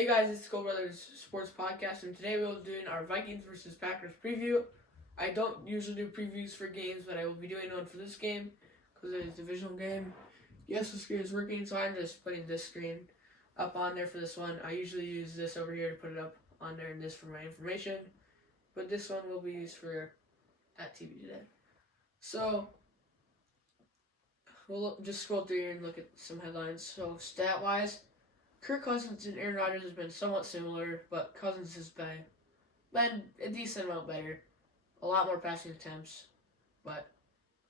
Hey guys, it's Go Brothers Sports Podcast, and today we'll be doing our Vikings versus Packers preview. I don't usually do previews for games, but I will be doing one for this game because it is a divisional game. Yes, the screen is working, so I'm just putting this screen up on there for this one. I usually use this over here to put it up on there and this for my information, but this one will be used for at TV today. So we'll just scroll through here and look at some headlines. So stat-wise, Kirk Cousins and Aaron Rodgers has been somewhat similar, but Cousins has been a decent amount better. A lot more passing attempts, but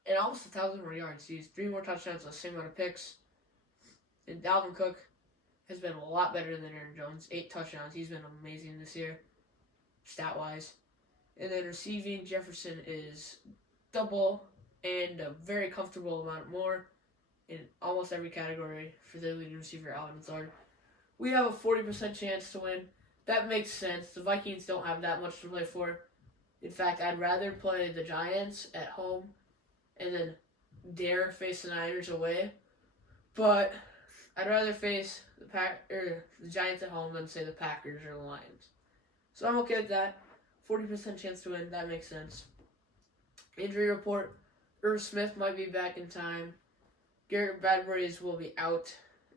and almost 1,000 more yards. He's 3 more touchdowns, the same amount of picks. And Dalvin Cook has been a lot better than Aaron Jones. 8 touchdowns. He's been amazing this year, stat-wise. And then receiving, Jefferson is double and a very comfortable amount more in almost every category for the leading receiver, Allen Lazard. We have a 40% chance to win. That makes sense. The Vikings don't have that much to play for. In fact, I'd rather play the Giants at home and then dare face the Niners away. But I'd rather face the Giants at home than, say, the Packers or the Lions. So I'm okay with that. 40% chance to win. That makes sense. Injury report. Irv Smith might be back in time. Garrett Bradbury's will be out.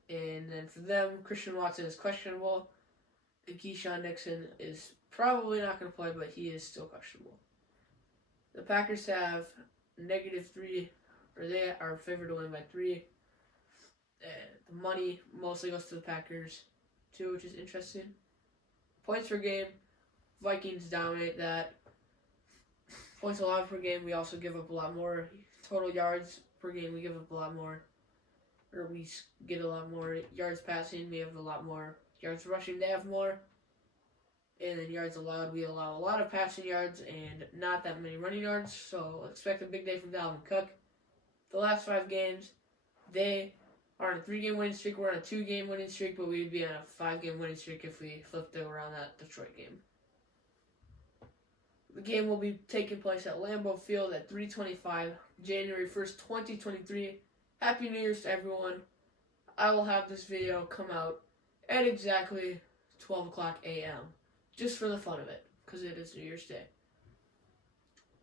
And then for them, Christian Watson is questionable. And Keyshawn Nixon is probably not going to play, but he is still questionable. The Packers have -3, or they are favored to win by 3. The money mostly goes to the Packers, too, which is interesting. Points per game, Vikings dominate that. Points allowed per game, we also give up a lot more. Total yards per game, we give up a lot more. Or we get a lot more yards passing, we have a lot more yards rushing, they have more. And then yards allowed, we allow a lot of passing yards and not that many running yards. So expect a big day from Dalvin Cook. The last 5 games, they are on a 3-game winning streak. We're on a 2-game winning streak, but we'd be on a 5-game winning streak if we flipped it around that Detroit game. The game will be taking place at Lambeau Field at 3:25, January 1st, 2023. Happy New Year's to everyone. I will have this video come out at exactly 12 o'clock a.m. just for the fun of it, because it is New Year's Day.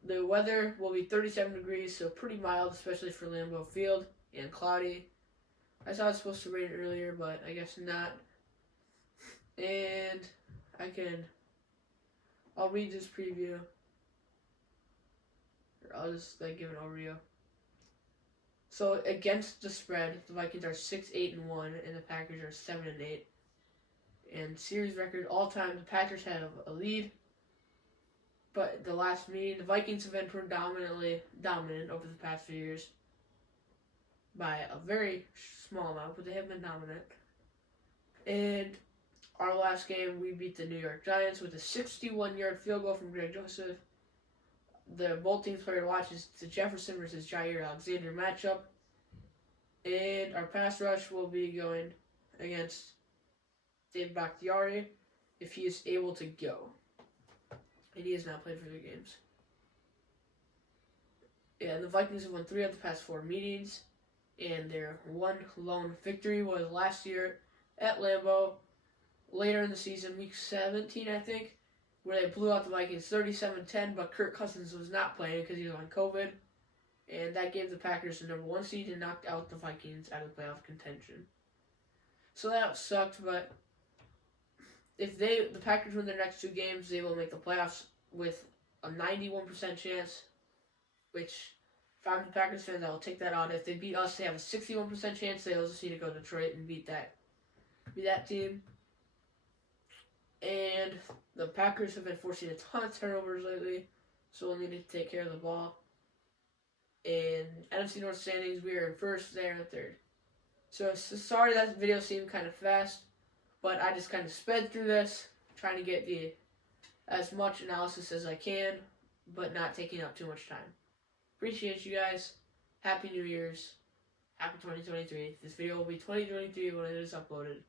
The weather will be 37 degrees, so pretty mild, especially for Lambeau Field, and cloudy. I thought it was supposed to rain earlier, but I guess not. And I'll read this preview. Or I'll just give an overview. So against the spread, the Vikings are 6-8-1, and the Packers are 7-8. And series record all time, the Packers have a lead. But the last meeting, the Vikings have been predominantly dominant over the past few years by a very small amount, but they have been dominant. And our last game, we beat the New York Giants with a 61-yard field goal from Greg Joseph. The both teams player to watch is the Jefferson versus Jair Alexander matchup. And our pass rush will be going against David Bakhtiari if he is able to go. And he has not played for the games. Yeah, the Vikings have won 3 of the past 4 meetings. And their one lone victory was last year at Lambeau, later in the season, week 17, I think, where they blew out the Vikings 37-10, but Kirk Cousins was not playing because he was on COVID. And that gave the Packers the number 1 seed and knocked out the Vikings out of playoff contention. So that sucked, but if the Packers win their next 2 games, they will make the playoffs with a 91% chance, which if I'm the Packers fans, I will take that on. If they beat us, they have a 61% chance. They'll just need to go to Detroit and beat that team. And the Packers have been forcing a ton of turnovers lately, so we'll need to take care of the ball. In NFC North standings, we are in first, they are in third. So sorry that video seemed kind of fast, but I just kind of sped through this, trying to get as much analysis as I can, but not taking up too much time. Appreciate you guys. Happy New Year's. Happy 2023. This video will be 2023 when it is uploaded.